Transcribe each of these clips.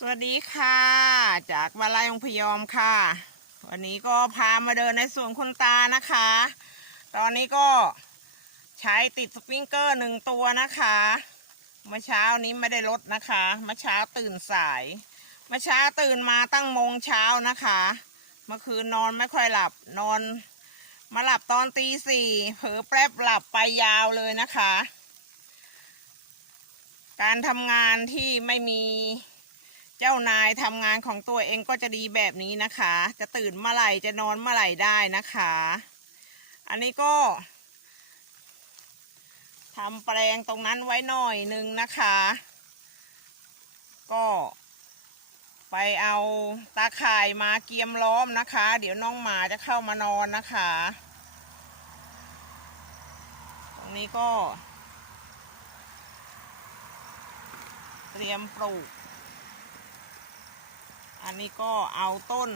สวัสดีค่ะ จากวาลายองพยอมค่ะ วันนี้ก็พามาเดินในสวนคุณตานะคะ ตอนนี้ก็ใช้ติดสปริงเกอร์หนึ่งตัวนะคะเมื่อเช้านี้ไม่ได้ลดนะคะเมื่อเช้าตื่นสายเมื่อเช้าตื่นมาตั้งโมงเช้านะคะ เมื่อคืนนอนไม่ค่อยหลับนอน มาหลับตอนตีสี่เผลอแป๊บหลับไปยาวเลยนะคะ การทำงานที่ไม่มี เจ้านายทำงานของตัวเองก็จะดีแบบนี้นะคะ จะตื่นเมื่อไหร่จะนอนเมื่อไหร่ได้นะคะ อันนี้ก็ทำแปลงตรงนั้นไว้หน่อยหนึ่งนะคะ ก็ไปเอาตาข่ายมาเกียมล้อมนะคะ เดี๋ยวน้องหมาจะเข้ามานอนนะคะ ตรงนี้ก็ เตรียมปลูก อันนี้ก็เอาต้น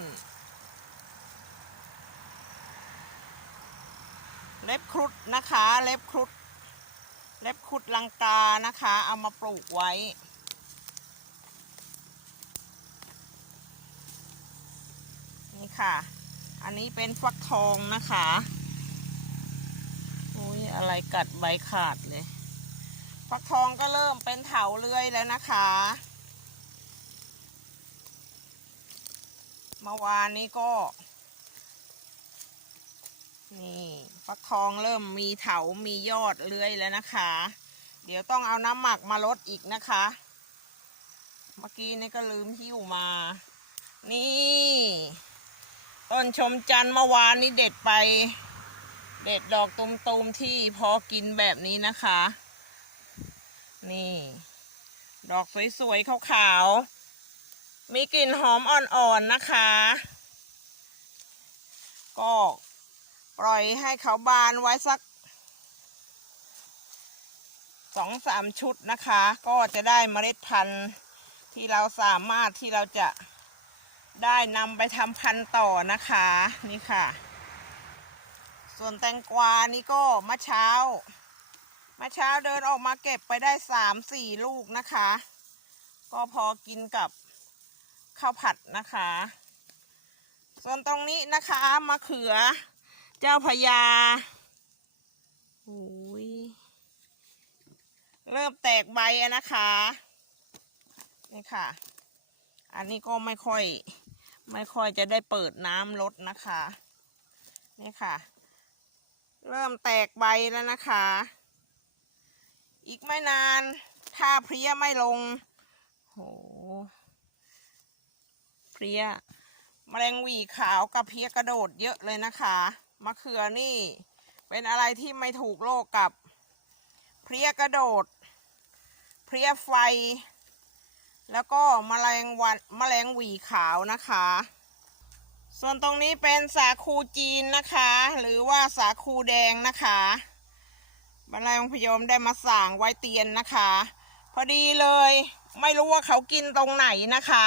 เล็บครุฑนะคะ เล็บครุฑเล็บครุฑลังกานะคะ เอามาปลูกไว้ นี่ค่ะ อันนี้เป็นฟักทองนะคะอุ้ยอะไรกัดใบขาดเลยฟักทองก็เริ่มเป็นเถาเลื้อยแล้วนะคะ เมื่อวานนี้ก็ นี่ฟักทองเริ่มมีเถา มียอดเลื้อยแล้วนะคะ เดี๋ยวต้องเอาน้ำหมักมาลดอีกนะคะ เมื่อกี้นี่ก็ลืมหิ้วมา นี่ ต้นชมจันทร์เมื่อวานนี้เด็ดไป เด็ดดอกตุมๆที่พอกินแบบนี้นะคะ นี่ ดอกสวยๆขาวๆ มีกลิ่นหอมอ่อนๆนะคะ ก็ปล่อยให้เขาบานไว้สักสองสามชุดนะคะ ก็จะได้เมล็ดพันธุ์ที่เราสามารถที่เราจะได้นำไปทำพันธุ์ต่อนะคะนี่ค่ะ ส่วนแตงกวานี่ก็มื่อเช้ามื่อเช้าเดินออกมาเก็บไปได้สามสี่ลูกนะคะ ก็พอกินกับ ข้าวผัดนะคะ ส่วนตรงนี้นะคะมะเขือ เจ้าพญาโอ้ยเริ่มแตกใบนะคะนี่ค่ะ อันนี้ก็ไม่ค่อย ไม่ค่อยจะได้เปิดน้ำลดนะคะนี่ค่ะ เริ่มแตกใบแล้วนะคะ อีกไม่นาน ถ้าเพลี้ยไม่ลงโห พลี้ยแมลงหวีขาวกับเพี้ยกระโดดเยอะเลยนะคะ มะเขือนี่ เป็นอะไรที่ไม่ถูกโลกกับเพี้ยกระโดดเพี้ยไฟ แล้วก็แมลงวันแมลงหวีขาวนะคะ ส่วนตรงนี้เป็นสาคูจีนนะคะ หรือว่าสาคูแดงนะคะบรรลัยงพยมได้มาสั่งไว้เตียนนะคะ พอดีเลยไม่รู้ว่าเขากินตรงไหนนะคะ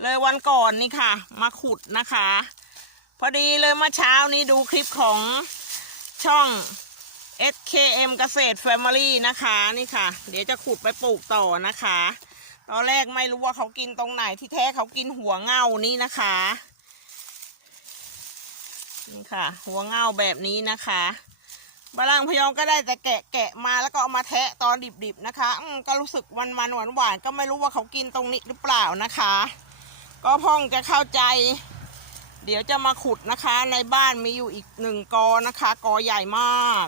เลยวันก่อนนี่ค่ะ มาขุดนะคะ พอดีเลยเมื่อเช้านี้ดูคลิปของช่อง SKM เกษตร Family นะคะนี่ค่ะ เดี๋ยวจะขุดไปปลูกต่อนะคะ ตอนแรกไม่รู้ว่าเขากินตรงไหนที่แท้เขากินหัวเง่านี้นะคะนี่ค่ะ หัวเง่าแบบนี้นะคะบาลังพยองก็ได้แต่แกะแกะมาแล้วก็เอามาแทะตอนดิบๆนะคะก็รู้สึกมันมันหวานหวานๆก็ไม่รู้ว่าเขากินตรงนี้หรือเปล่านะคะ ก็พ่องจะเข้าใจ เดี๋ยวจะมาขุดนะคะ ในบ้านมีอยู่อีกหนึ่งกอนะคะ กอใหญ่มาก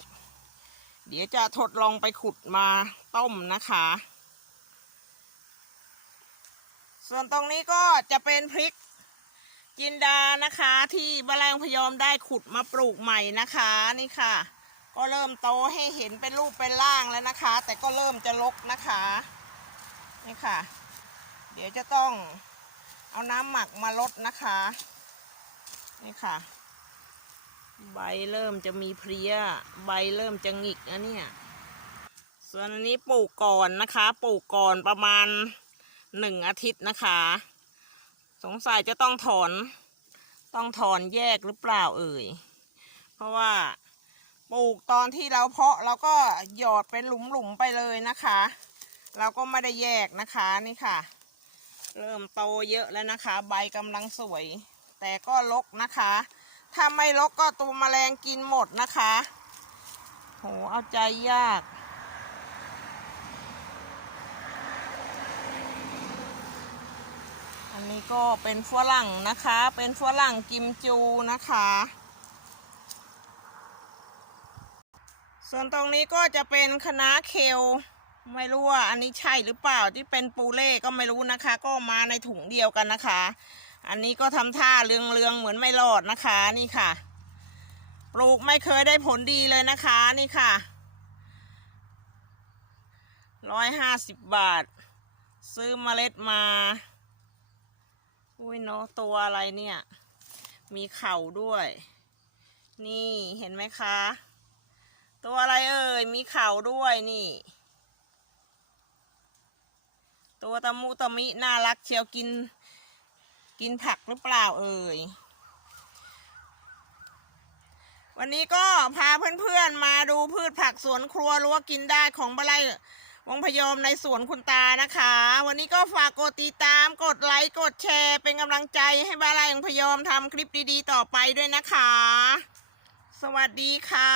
เดี๋ยวจะทดลองไปขุดมาต้มนะคะ ส่วนตรงนี้ก็จะเป็นพริกจินดานะคะที่บาลังพยอมได้ขุดมาปลูกใหม่นะคะนี่ค่ะ ก็เริ่มโตให้เห็นเป็นรูปเป็นร่างแล้วนะคะ แต่ก็เริ่มจะลกนะคะนี่ค่ะ เดี๋ยวจะต้อง เอาน้ำหมักมาลดนะคะ นี่ค่ะ ใบเริ่มจะมีเพลี้ย ใบเริ่มจะหงิกนะเนี่ย ส่วนอันนี้ปลูกก่อนนะคะ ปลูกก่อนประมาณหนึ่งอาทิตย์นะคะ สงสัยจะต้องถอน ต้องถอนแยกหรือเปล่าเอ่ย เพราะว่าปลูกตอนที่เราเพาะเราก็หยอดเป็นหลุมๆไปเลยนะคะ เราก็ไม่ได้แยกนะคะนี่ค่ะ เริ่มโตเยอะแล้วนะคะ ใบกำลังสวย แต่ก็ลกนะคะ ถ้าไม่ลกก็ตัวแมลงกินหมดนะคะ โห เอาใจยากอันนี้ก็เป็นฝรั่งนะคะ เป็นฝรั่งกิมจูนะคะ ส่วนตรงนี้ก็จะเป็นคณะเคล ไม่รู้ว่าอันนี้ใช่หรือเปล่าที่เป็นปูเล่ก็ไม่รู้นะคะ ก็มาในถุงเดียวกันนะคะ อันนี้ก็ทำท่าเรืองๆเหมือนไม่รอดนะคะนี่ค่ะ ปลูกไม่เคยได้ผลดีเลยนะคะนี่ค่ะร้อยห้าสิบบาท ซื้อเมล็ดมาอุ้ยเนาะตัวอะไรเนี่ย มีเข่าด้วย นี่เห็นไหมคะ ตัวอะไรเอ่ยมีเข่าด้วยนี่ ตัวตะมุตะมิน่ารักเชียวกิน กินผักหรือเปล่าเอ่ย วันนี้ก็พาเพื่อนๆมาดูพืชผักสวนครัวรั้วกินได้ของบะไลวงพยอมในสวนคุณตานะคะ วันนี้ก็ฝากกดติดตามกดไลค์กดแชร์ เป็นกำลังใจให้บะไลวงพยอมทำคลิปดีๆ ต่อไปด้วยนะคะ สวัสดีค่ะ